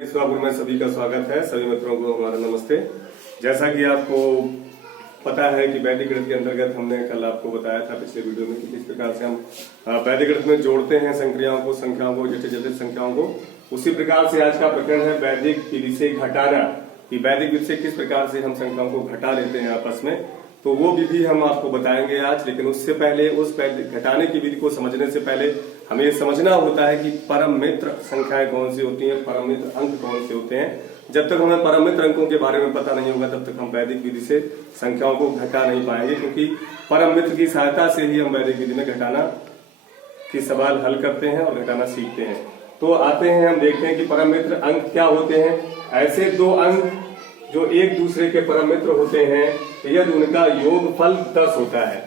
इस बाबू में सभी का स्वागत है। सभी मित्रों को हमारा नमस्ते। जैसा कि आपको पता है कि वैदिक गणित के अंतर्गत हमने कल आपको बताया था पिछले वीडियो में कि किस प्रकार से हम वैदिक गणित में जोड़ते हैं संक्रियाओं को, संख्याओं को, जटिल जटिल संख्याओं को। उसी प्रकार से आज का प्रकरण है वैदिक विधि से घटाना, कि वैदिक विधि से किस प्रकार से हम संख्याओं को घटा लेते हैं आपस में। तो वो विधि हम आपको बताएंगे आज। लेकिन उससे पहले उस घटाने की विधि को समझने से पहले हमें समझना होता है कि परम मित्र संख्याएं कौन सी होती हैं, परम मित्र अंक कौन से होते हैं। जब तक हमें परम मित्र अंकों के बारे में पता नहीं होगा तब तक हम वैदिक विधि से संख्याओं को घटा नहीं पाएंगे, क्योंकि परम मित्र की सहायता से ही हम वैदिक विधि में घटाना की सवाल हल करते हैं और घटाना सीखते हैं। तो आते हैं, हम देखते हैं कि परम मित्र अंक क्या होते हैं। ऐसे दो अंक जो एक दूसरे के परम मित्र होते हैं यदि उनका योगफल 10 होता है।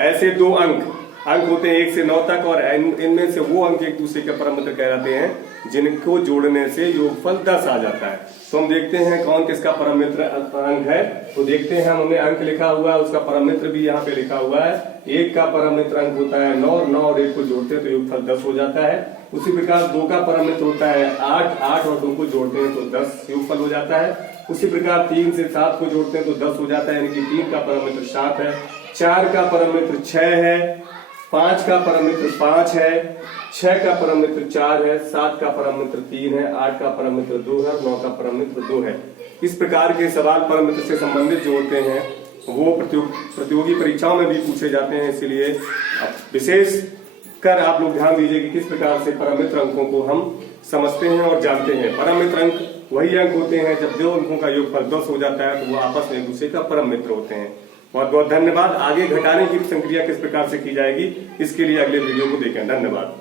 ऐसे दो अंक होते हैं 1 से 9 तक, और इनमें से वो अंक एक दूसरे के परम मित्र कहलाते हैं जिनको जोड़ने से योगफल 10 आ जाता है। तो हम देखते हैं कौन किसका परम मित्र अंक है। तो देखते हैं, हमने अंक लिखा हुआ है, उसका परम मित्र भी यहाँ पे लिखा हुआ है। 1 का परम मित्र अंक होता है 9, 9 और 1 को जोड़ते हैं तो योगफल 10 हो जाता है। उसी प्रकार 2 का परम मित्र होता है 8, 8 और 2 को जोड़ते हैं तो 10 योगफल हो जाता है। उसी प्रकार 3 से 7 को जोड़ते हैं तो 10 हो जाता है, यानी कि 3 का परम मित्र 7 है। 4 का परम मित्र 6 है, 5 का परम मित्र 5 है, 6 का परम मित्र 4 है, 7 का परम मित्र 3 है, 8 का परम मित्र 2 है, 9 का परम मित्र 2 है। इस प्रकार के सवाल परम मित्र से संबंधित जो होते हैं वो प्रतियोगी परीक्षाओं में भी पूछे जाते हैं। इसलिए विशेष कर आप लोग ध्यान दीजिए कि किस प्रकार से परम मित्र अंकों को हम समझते हैं और जानते हैं। परम मित्र अंक वही अंक होते हैं जब दो अंकों का योगफल 10 हो जाता है तो वो आपस में एक दूसरे का परम मित्र होते हैं। बहुत बहुत धन्यवाद। आगे घटाने की संक्रिया किस प्रकार से की जाएगी इसके लिए अगले वीडियो को देखें। धन्यवाद।